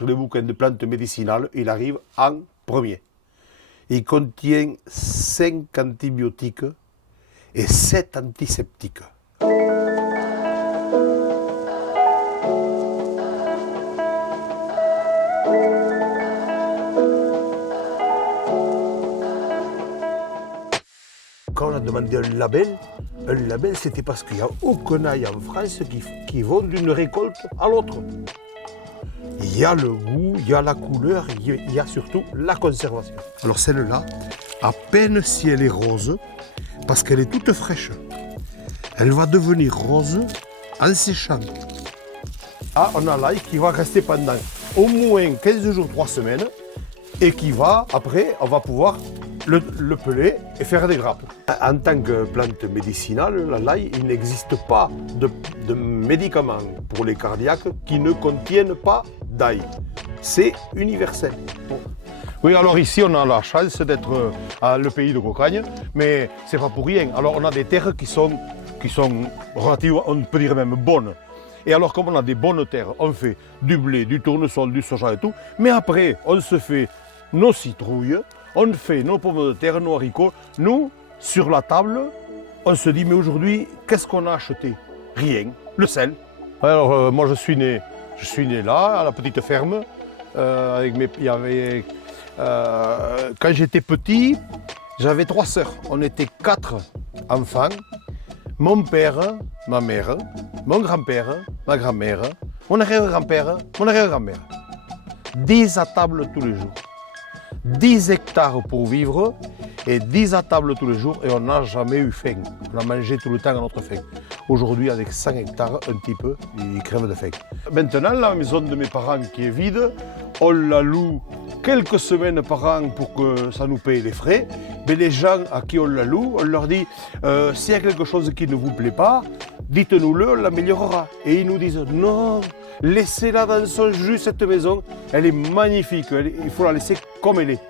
sur les bouquins de plantes médicinales, il arrive en premier. Il contient 5 antibiotiques et 7 antiseptiques. Quand on a demandé un label c'était parce qu'il n'y a aucun ail en France qui vont d'une récolte à l'autre. Il y a le goût, il y a la couleur, il y a surtout la conservation. Alors celle-là, à peine si elle est rose, parce qu'elle est toute fraîche, elle va devenir rose en séchant. Ah, on a l'ail qui va rester pendant au moins 15 jours, 3 semaines, et qui va, après, on va pouvoir le peler et faire des grappes. En tant que plante médicinale, l'ail, il n'existe pas de médicaments pour les cardiaques qui ne contiennent pas d'ail. C'est universel. Oui, alors ici, on a la chance d'être le pays de Cocagne, mais c'est pas pour rien. Alors, on a des terres qui sont relativement, on peut dire même bonnes. Et alors, comme on a des bonnes terres, on fait du blé, du tournesol, du soja et tout. Mais après, on se fait nos citrouilles, on fait nos pommes de terre, nos haricots. Nous, sur la table, on se dit, mais aujourd'hui, qu'est-ce qu'on a acheté? Rien, le sel. Alors, moi, je suis né là, à la petite ferme. Quand j'étais petit, j'avais 3 sœurs. On était 4 enfants. Mon père, ma mère, mon grand-père, ma grand-mère, mon arrière-grand-père, mon arrière-grand-mère. 10 à table tous les jours. 10 hectares pour vivre et 10 à table tous les jours et on n'a jamais eu faim. On a mangé tout le temps à notre faim. Aujourd'hui, avec 100 hectares, un petit peu, ils crèvent de faim. Maintenant, la maison de mes parents qui est vide, on la loue quelques semaines par an pour que ça nous paye les frais. Mais les gens à qui on la loue, on leur dit s'il y a quelque chose qui ne vous plaît pas, dites-nous-le, on l'améliorera. Et ils nous disent non, laissez-la dans son jus, cette maison, elle est magnifique, il faut la laisser comme elle est.